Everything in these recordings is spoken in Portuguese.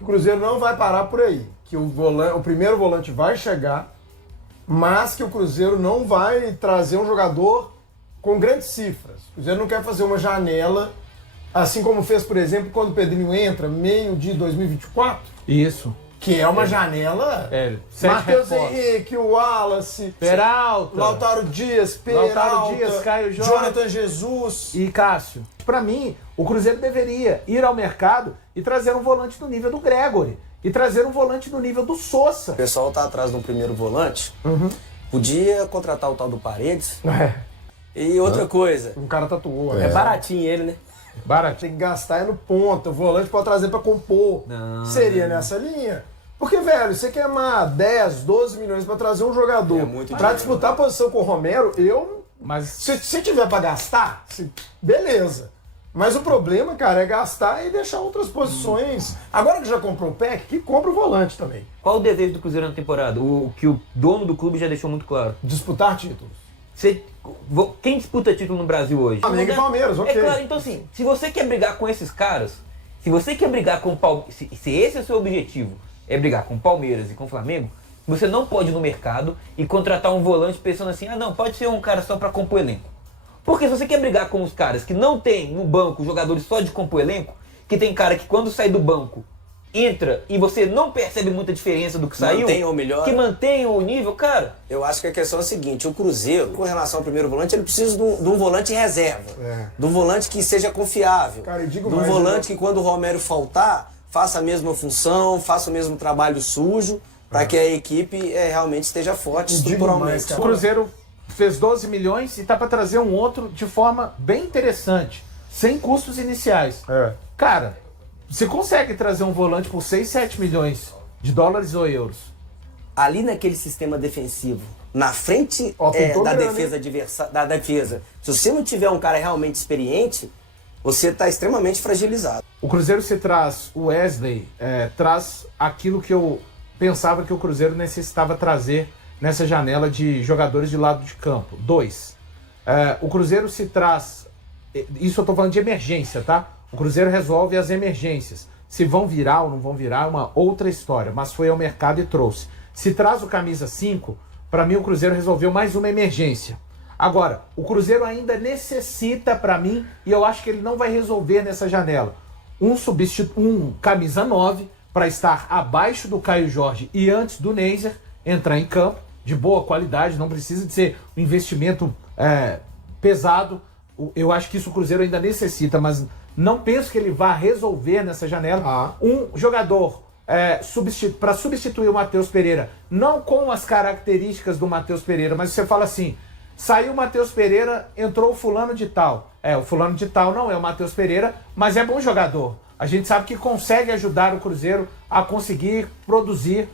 que o Cruzeiro não vai parar por aí. Que o primeiro volante vai chegar, mas que o Cruzeiro não vai trazer um jogador com grandes cifras. O Cruzeiro não quer fazer uma janela, assim como fez, por exemplo, quando o Pedrinho entra, meio de 2024. Isso. Que é uma janela. Matheus Henrique, o Wallace, Peralta, Lautaro Dias, Caio Jorge, Jonathan Jesus e Cássio. Pra mim, o Cruzeiro deveria ir ao mercado e trazer um volante do nível do Gregory. E trazer um volante do nível do Sousa. O pessoal tá atrás de um primeiro volante. Podia contratar o tal do Paredes. E outra coisa. Um cara tatuou. É baratinho ele, né? Baratinho. Tem que gastar no ponta. O volante pode trazer pra compor. Não. Seria nessa linha. Porque, velho, você queimar 10, 12 milhões pra trazer um jogador pra disputar a posição com o Romero, Mas se tiver pra gastar, beleza. Mas o problema, cara, é gastar e deixar outras posições. Agora que já comprou o PEC, que compra o volante também. Qual o desejo do Cruzeiro na temporada? O que o dono do clube já deixou muito claro. Disputar títulos. Quem disputa título no Brasil hoje? Flamengo e Palmeiras, ok. É claro, então assim, se você quer brigar com esses caras, se você quer brigar com o Palmeiras, se esse é o seu objetivo, é brigar com o Palmeiras e com o Flamengo, você não pode ir no mercado e contratar um volante pensando assim, não, pode ser um cara só pra compor elenco. Porque se você quer brigar com os caras que não tem no banco jogadores só de compor elenco, que tem cara que quando sai do banco entra e você não percebe muita diferença do que saiu, Mantém ou melhor, que mantém o nível, cara. Eu acho que a questão é a seguinte, o Cruzeiro, com relação ao primeiro volante, ele precisa de um volante reserva. De um volante que seja confiável. Cara, de um volante que quando o Romero faltar, faça a mesma função, faça o mesmo trabalho sujo, para que a equipe realmente esteja forte estruturalmente. O Cruzeiro fez 12 milhões e tá para trazer um outro de forma bem interessante, sem custos iniciais. Cara, você consegue trazer um volante por 6, 7 milhões de dólares ou euros. Ali naquele sistema defensivo, na frente da defesa, se você não tiver um cara realmente experiente, você está extremamente fragilizado. O Cruzeiro se traz o Wesley, traz aquilo que eu pensava que o Cruzeiro necessitava trazer nessa janela de jogadores de lado de campo. 2. O Cruzeiro se traz... Isso eu tô falando de emergência, tá? O Cruzeiro resolve as emergências. Se vão virar ou não vão virar é uma outra história, mas foi ao mercado e trouxe. Se traz o camisa 5, para mim o Cruzeiro resolveu mais uma emergência. Agora, o Cruzeiro ainda necessita, para mim, e eu acho que ele não vai resolver nessa janela, um camisa 9 para estar abaixo do Caio Jorge e antes do Neiser entrar em campo, de boa qualidade, não precisa de ser um investimento pesado. Eu acho que isso o Cruzeiro ainda necessita, mas não penso que ele vá resolver nessa janela. Um jogador para substituir o Matheus Pereira, não com as características do Matheus Pereira, mas você fala assim, saiu o Matheus Pereira, entrou o fulano de tal. O fulano de tal não é o Matheus Pereira, mas é bom jogador. A gente sabe que consegue ajudar o Cruzeiro a conseguir produzir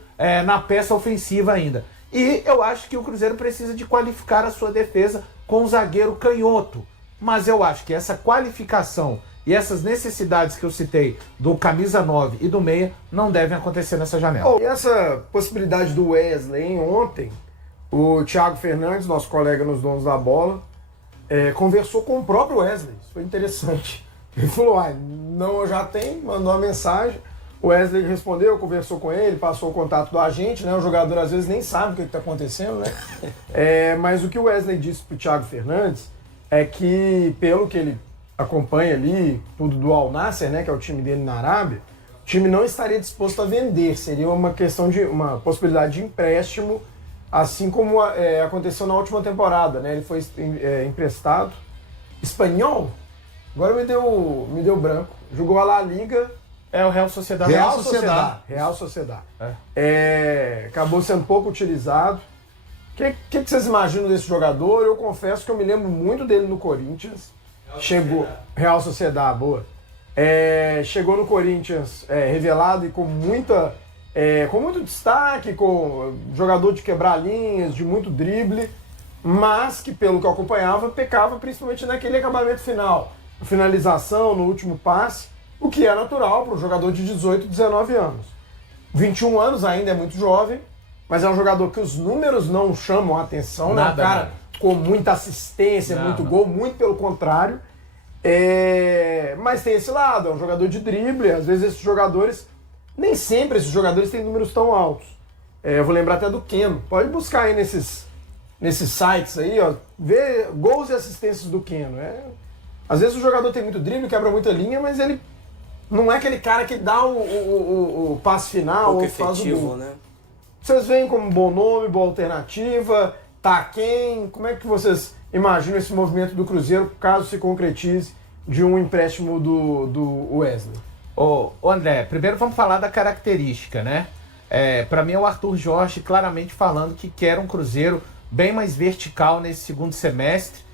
na peça ofensiva ainda. E eu acho que o Cruzeiro precisa de qualificar a sua defesa com o zagueiro canhoto. Mas eu acho que essa qualificação e essas necessidades que eu citei do camisa 9 e do meia não devem acontecer nessa janela. E essa possibilidade do Wesley, ontem, o Thiago Fernandes, nosso colega nos Donos da Bola, conversou com o próprio Wesley. Isso foi interessante. Ele falou, não, eu já tenho, mandou uma mensagem. O Wesley respondeu, conversou com ele, passou o contato do agente, né? O jogador às vezes nem sabe o que está acontecendo, né? Mas o que o Wesley disse para o Thiago Fernandes é que, pelo que ele acompanha ali, tudo do Al Nassr, né? Que é o time dele na Arábia, o time não estaria disposto a vender. Seria uma questão de uma possibilidade de empréstimo, assim como aconteceu na última temporada, né? Ele foi emprestado. Espanhol? Agora me deu branco. Jogou a La Liga. O Real Sociedad. Real Sociedad. Acabou sendo pouco utilizado. O que vocês imaginam desse jogador? Eu confesso que eu me lembro muito dele no Corinthians. Real Sociedad, boa. Chegou no Corinthians revelado e com muito destaque, com jogador de quebrar linhas, de muito drible, mas que, pelo que eu acompanhava, pecava principalmente naquele acabamento final. Finalização, no último passe, o que é natural para um jogador de 18, 19 anos. 21 anos ainda é muito jovem, mas é um jogador que os números não chamam a atenção, né? Um cara com muita assistência, muito gol, muito pelo contrário. Mas tem esse lado, é um jogador de drible, às vezes esses jogadores Nem sempre esses jogadores têm números tão altos. Eu vou lembrar até do Keno. Pode buscar aí nesses sites aí, ó, ver gols e assistências do Keno. Às vezes o jogador tem muito drible, quebra muita linha, mas ele não é aquele cara que dá o passe final pouco ou faz o efetivo, gol. né? Vocês veem como bom nome, boa alternativa, tá quem? Como é que vocês imaginam esse movimento do Cruzeiro caso se concretize de um empréstimo do Wesley? Ô André, primeiro vamos falar da característica, né? Para mim é o Arthur Jorge claramente falando que quer um Cruzeiro bem mais vertical nesse segundo semestre,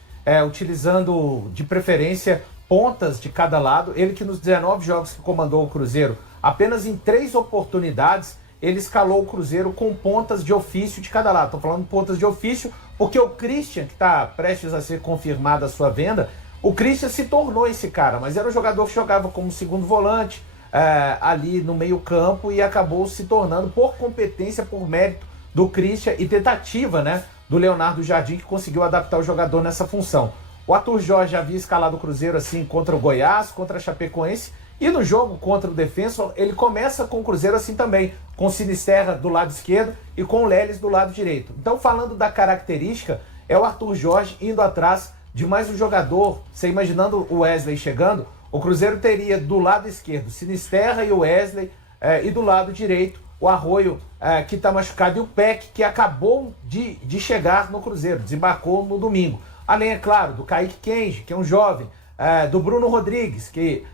utilizando de preferência pontas de cada lado. Ele que nos 19 jogos que comandou o Cruzeiro, apenas em 3 oportunidades, ele escalou o Cruzeiro com pontas de ofício de cada lado. Estou falando pontas de ofício porque o Christian, que está prestes a ser confirmada a sua venda, o Christian se tornou esse cara, mas era um jogador que jogava como segundo volante, ali no meio campo, e acabou se tornando, por competência, por mérito do Christian e tentativa, né, do Leonardo Jardim, que conseguiu adaptar o jogador nessa função. O Arthur Jorge havia escalado o Cruzeiro assim contra o Goiás, contra a Chapecoense, e no jogo contra o Defensor ele começa com o Cruzeiro assim também, com o Sinisterra do lado esquerdo e com o Leles do lado direito. Então, falando da característica, é o Arthur Jorge indo atrás de mais um jogador. Você imaginando o Wesley chegando, o Cruzeiro teria do lado esquerdo Sinisterra e o Wesley, e do lado direito o Arroio, que está machucado, e o Peck, que acabou de chegar no Cruzeiro, desembarcou no domingo. Além, é claro, do Kaique Kenji, que é um jovem, do Bruno Rodrigues, que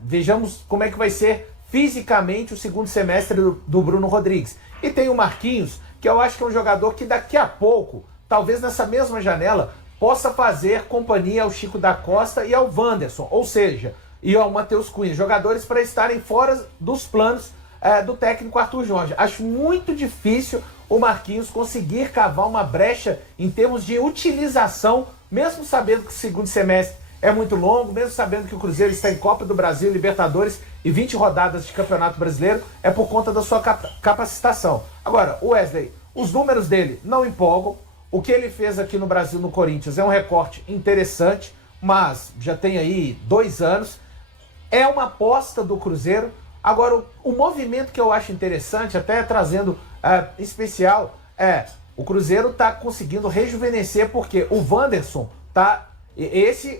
vejamos como é que vai ser fisicamente o segundo semestre do Bruno Rodrigues. E tem o Marquinhos, que eu acho que é um jogador que daqui a pouco, talvez nessa mesma janela, possa fazer companhia ao Chico da Costa e ao Wanderson, ou seja, e ao Matheus Cunha, jogadores para estarem fora dos planos do técnico Arthur Jorge. Acho muito difícil o Marquinhos conseguir cavar uma brecha em termos de utilização, mesmo sabendo que o segundo semestre é muito longo, mesmo sabendo que o Cruzeiro está em Copa do Brasil, Libertadores e 20 rodadas de Campeonato Brasileiro, é por conta da sua capacitação. Agora, o Wesley, os números dele não empolgam. O que ele fez aqui no Brasil, no Corinthians, é um recorte interessante, mas já tem aí 2 anos. É uma aposta do Cruzeiro. Agora, o movimento que eu acho interessante, até trazendo especial, o Cruzeiro está conseguindo rejuvenescer, porque o Wanderson está...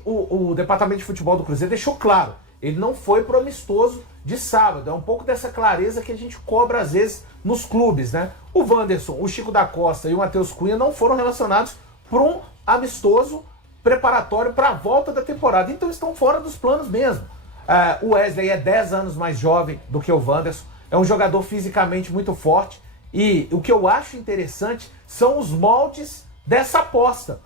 o departamento de futebol do Cruzeiro deixou claro, ele não foi pro amistoso de sábado. É um pouco dessa clareza que a gente cobra às vezes nos clubes, né? O Wanderson, o Chico da Costa e o Matheus Cunha não foram relacionados para um amistoso preparatório para a volta da temporada, então estão fora dos planos mesmo. O Wesley é 10 anos mais jovem do que o Wanderson, é um jogador fisicamente muito forte, e o que eu acho interessante são os moldes dessa aposta.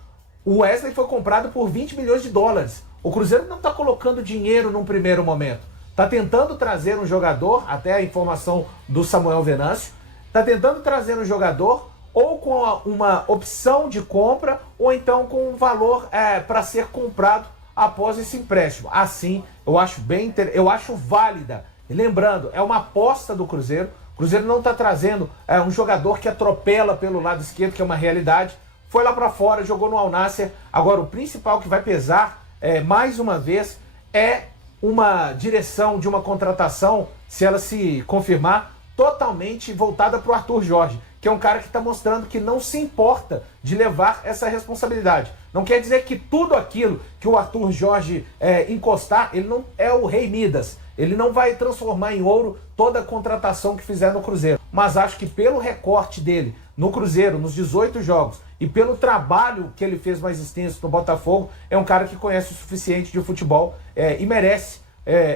O Wesley foi comprado por 20 milhões de dólares. O Cruzeiro não está colocando dinheiro num primeiro momento. Está tentando trazer um jogador, até a informação do Samuel Venâncio, está tentando trazer um jogador ou com uma opção de compra, ou então com um valor para ser comprado após esse empréstimo. Assim, eu acho eu acho válida. E lembrando, é uma aposta do Cruzeiro. O Cruzeiro não está trazendo um jogador que atropela pelo lado esquerdo, que é uma realidade. Foi lá para fora, jogou no Al Nassr. Agora, o principal que vai pesar, mais uma vez, é uma direção de uma contratação, se ela se confirmar, totalmente voltada para o Arthur Jorge, que é um cara que está mostrando que não se importa de levar essa responsabilidade. Não quer dizer que tudo aquilo que o Arthur Jorge encostar, ele não é o Rei Midas. Ele não vai transformar em ouro toda a contratação que fizer no Cruzeiro. Mas acho que pelo recorte dele no Cruzeiro, nos 18 jogos, e pelo trabalho que ele fez mais extenso no Botafogo, é um cara que conhece o suficiente de futebol e merece,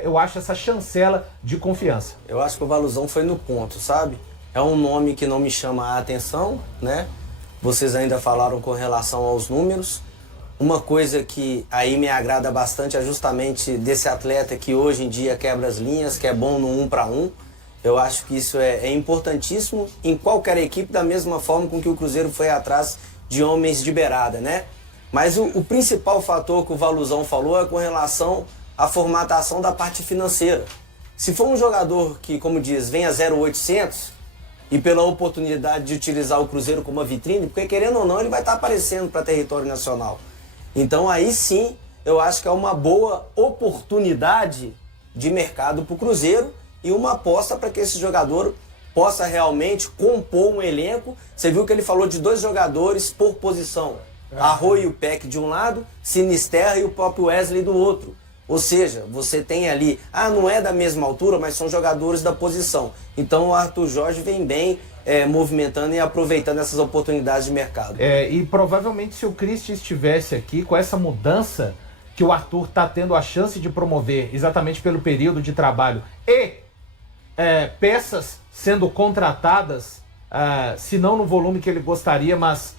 eu acho, essa chancela de confiança. Eu acho que o Valuzão foi no ponto, sabe? É um nome que não me chama a atenção, né? Vocês ainda falaram com relação aos números. Uma coisa que aí me agrada bastante é justamente desse atleta que hoje em dia quebra as linhas, que é bom no 1 para 1. Eu acho que isso é importantíssimo em qualquer equipe, da mesma forma com que o Cruzeiro foi atrás de homens de beirada, né? Mas o principal fator que o Valuzão falou é com relação à formatação da parte financeira. Se for um jogador que, como diz, vem a 0,800 e pela oportunidade de utilizar o Cruzeiro como uma vitrine, porque querendo ou não ele vai estar aparecendo para território nacional. Então aí sim eu acho que é uma boa oportunidade de mercado para o Cruzeiro e uma aposta para que esse jogador possa realmente compor um elenco. Você viu que ele falou de 2 jogadores por posição. Arroio e o Peck de um lado, Sinisterra e o próprio Wesley do outro. Ou seja, você tem ali, não é da mesma altura, mas são jogadores da posição. Então o Arthur Jorge vem bem movimentando e aproveitando essas oportunidades de mercado. E provavelmente se o Christian estivesse aqui com essa mudança que o Arthur está tendo a chance de promover exatamente pelo período de trabalho e peças sendo contratadas, se não no volume que ele gostaria, mas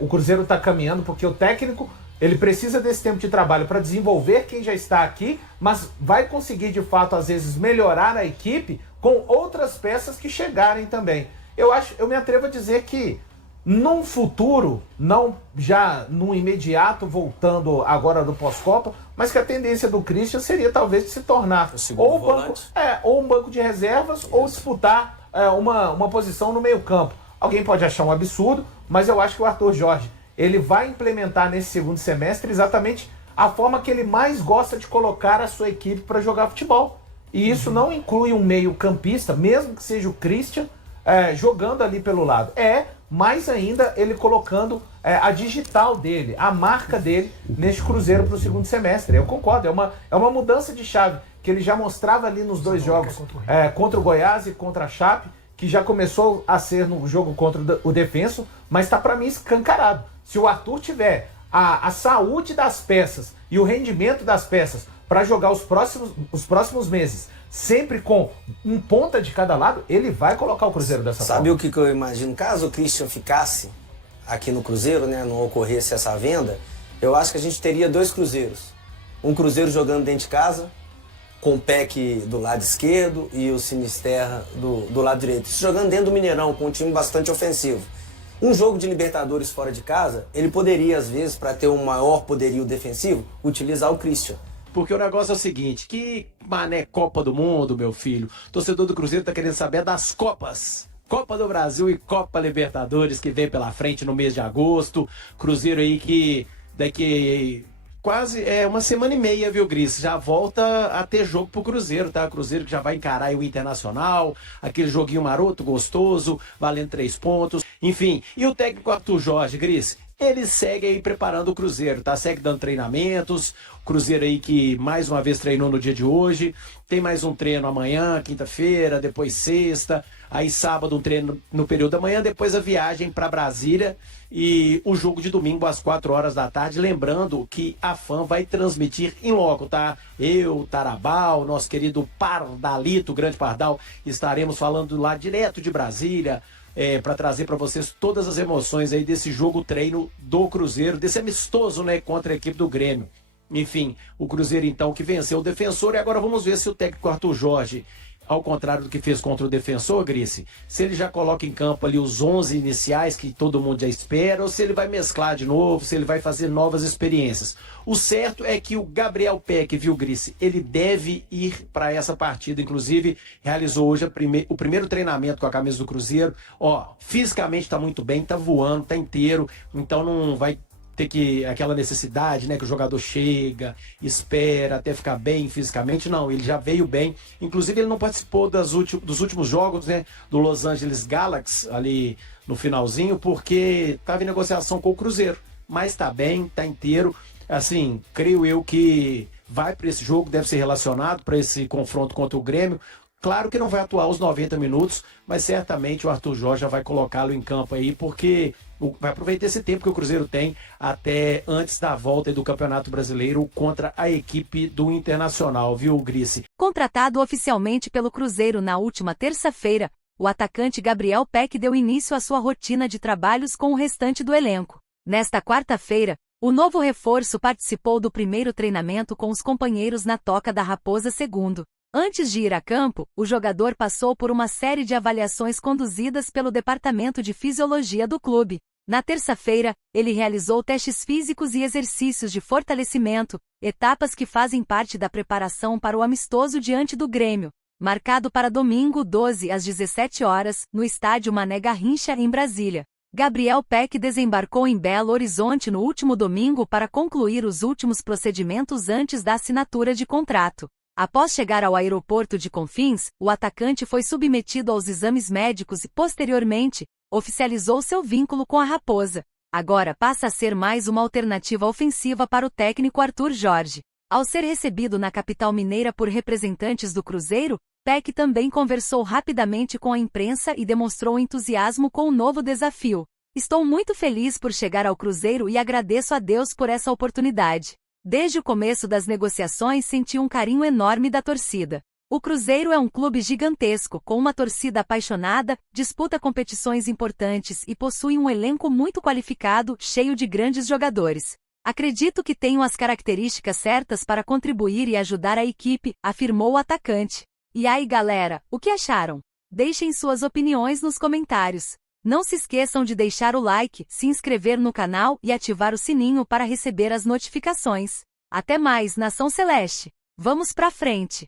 o Cruzeiro está caminhando porque o técnico ele precisa desse tempo de trabalho para desenvolver quem já está aqui, mas vai conseguir de fato às vezes melhorar a equipe com outras peças que chegarem também. Eu me atrevo a dizer que num futuro, não já no imediato, voltando agora do pós-Copa, mas que a tendência do Christian seria talvez de se tornar ou um banco de reservas ou disputar uma posição no meio-campo. Alguém pode achar um absurdo, mas eu acho que o Arthur Jorge ele vai implementar nesse segundo semestre exatamente a forma que ele mais gosta de colocar a sua equipe para jogar futebol. E isso não inclui um meio-campista, mesmo que seja o Christian, jogando ali pelo lado. Mais ainda ele colocando a digital dele, a marca dele neste Cruzeiro para o segundo semestre. Eu concordo, é uma mudança de chave que ele já mostrava ali nos 2 jogos contra o Goiás e contra a Chape, que já começou a ser no jogo contra o Defensa, mas está para mim escancarado. Se o Arthur tiver a saúde das peças e o rendimento das peças para jogar os próximos meses, sempre com um ponta de cada lado, ele vai colocar o Cruzeiro dessa forma. Sabe o que eu imagino? Caso o Christian ficasse aqui no Cruzeiro, né, não ocorresse essa venda, eu acho que a gente teria 2 Cruzeiros. Um Cruzeiro jogando dentro de casa, com o Peck do lado esquerdo e o Sinisterra do lado direito. Jogando dentro do Mineirão, com um time bastante ofensivo. Um jogo de Libertadores fora de casa, ele poderia, às vezes, para ter um maior poderio defensivo, utilizar o Christian. Porque o negócio é o seguinte, que mané Copa do Mundo, meu filho. Torcedor do Cruzeiro tá querendo saber das Copas. Copa do Brasil e Copa Libertadores que vem pela frente no mês de agosto. Cruzeiro aí que daqui quase uma semana e meia, viu, Gris? Já volta a ter jogo pro Cruzeiro, tá? Cruzeiro que já vai encarar aí o Internacional, aquele joguinho maroto, gostoso, valendo 3 pontos. Enfim, e o técnico Arthur Jorge, Gris? Ele segue aí preparando o Cruzeiro, tá? Segue dando treinamentos. Cruzeiro aí que mais uma vez treinou no dia de hoje. Tem mais um treino amanhã, quinta-feira, depois sexta. Aí sábado um treino no período da manhã, depois a viagem para Brasília e o jogo de domingo às 4 horas da tarde. Lembrando que a FAM vai transmitir em loco, tá? Eu, Tarabal, nosso querido Pardalito, o grande Pardal, estaremos falando lá direto de Brasília, para trazer para vocês todas as emoções aí desse jogo treino do Cruzeiro, desse amistoso, né, contra a equipe do Grêmio. Enfim, o Cruzeiro então que venceu o Defensor, e agora vamos ver se o técnico Arthur Jorge, ao contrário do que fez contra o Defensor, Grice, se ele já coloca em campo ali os 11 iniciais que todo mundo já espera, ou se ele vai mesclar de novo, se ele vai fazer novas experiências. O certo é que o Gabriel Peck, viu, Grice, ele deve ir para essa partida, inclusive realizou hoje o primeiro treinamento com a camisa do Cruzeiro. Fisicamente está muito bem, está voando, está inteiro, então não vai ter aquela necessidade, né, que o jogador chega, espera até ficar bem fisicamente. Não, ele já veio bem. Inclusive ele não participou dos últimos jogos, né, do Los Angeles Galaxy ali no finalzinho, porque estava em negociação com o Cruzeiro. Mas está bem, está inteiro. Assim, creio eu que vai para esse jogo, deve ser relacionado para esse confronto contra o Grêmio. Claro que não vai atuar os 90 minutos, mas certamente o Arthur Jorge já vai colocá-lo em campo aí, porque vai aproveitar esse tempo que o Cruzeiro tem até antes da volta do Campeonato Brasileiro contra a equipe do Internacional, viu, Grice? Contratado oficialmente pelo Cruzeiro na última terça-feira, o atacante Gabriel Peck deu início à sua rotina de trabalhos com o restante do elenco. Nesta quarta-feira, o novo reforço participou do primeiro treinamento com os companheiros na Toca da Raposa II. Antes de ir a campo, o jogador passou por uma série de avaliações conduzidas pelo Departamento de Fisiologia do clube. Na terça-feira, ele realizou testes físicos e exercícios de fortalecimento, etapas que fazem parte da preparação para o amistoso diante do Grêmio, marcado para domingo 12 às 17 horas, no estádio Mané Garrincha, em Brasília. Gabriel Peck desembarcou em Belo Horizonte no último domingo para concluir os últimos procedimentos antes da assinatura de contrato. Após chegar ao aeroporto de Confins, o atacante foi submetido aos exames médicos e, posteriormente, oficializou seu vínculo com a Raposa. Agora passa a ser mais uma alternativa ofensiva para o técnico Arthur Jorge. Ao ser recebido na capital mineira por representantes do Cruzeiro, Peck também conversou rapidamente com a imprensa e demonstrou entusiasmo com o novo desafio. Estou muito feliz por chegar ao Cruzeiro e agradeço a Deus por essa oportunidade. Desde o começo das negociações senti um carinho enorme da torcida. O Cruzeiro é um clube gigantesco, com uma torcida apaixonada, disputa competições importantes e possui um elenco muito qualificado, cheio de grandes jogadores. Acredito que tenho as características certas para contribuir e ajudar a equipe, afirmou o atacante. E aí, galera, o que acharam? Deixem suas opiniões nos comentários. Não se esqueçam de deixar o like, se inscrever no canal e ativar o sininho para receber as notificações. Até mais, Nação Celeste! Vamos pra frente!